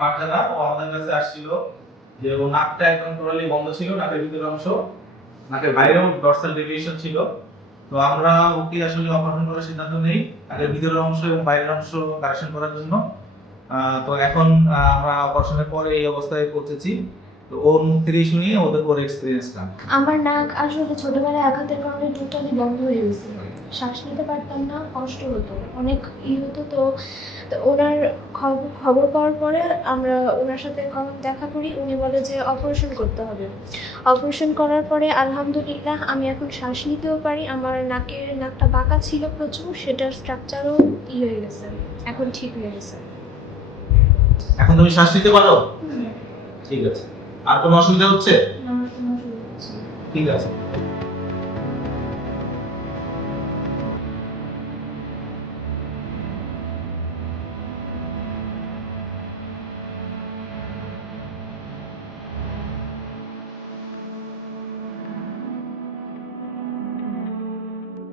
মার্জানা ও আমাদের কাছে আসছিল যে ও নাকটা একদম টোটালি বন্ধ ছিল, নাকের ভিতরের অংশ। নাকের বাইরেও ডর্সাল ডেভিয়েশন ছিল। তো আমরা ওকে আসলে অপারেশন করার সিদ্ধান্ত নেই, নাকের ভিতরের অংশ এবং বাইরের অংশ কারেকশন করার জন্য। তো এখন আমরা অপারেশনের পরে এই অবস্থায় পৌঁছেছি। তো ওর মুখ শুনি ওদের ওর এক্সপিরিয়েন্সটা আমার নাক আসলে ছোটবেলায় আঘাতের কারণে টোটালি বন্ধ হয়ে গেছিল শ্বাস নিতে পারতাম না কষ্ট হতো। অনেক ই হতো তো ওনার খবর খবর পাওয়ার পরে আমরা ওনার সাথে দেখা করি। উনি বলে যে অপারেশন করতে হবে। অপারেশন করার পরে আলহামদুলিল্লাহ আমি এখন শ্বাস নিতেও পারি। আমার নাকের নাকটা বাঁকা ছিল প্রচুর সেটার স্ট্রাকচারও ই হয়ে গেছে। এখন ঠিক হয়ে গেছে। এখন তুমি শ্বাস নিতে পারো? ঠিক আছে। আর কোনো অসুবিধা হচ্ছে। ঠিক আছে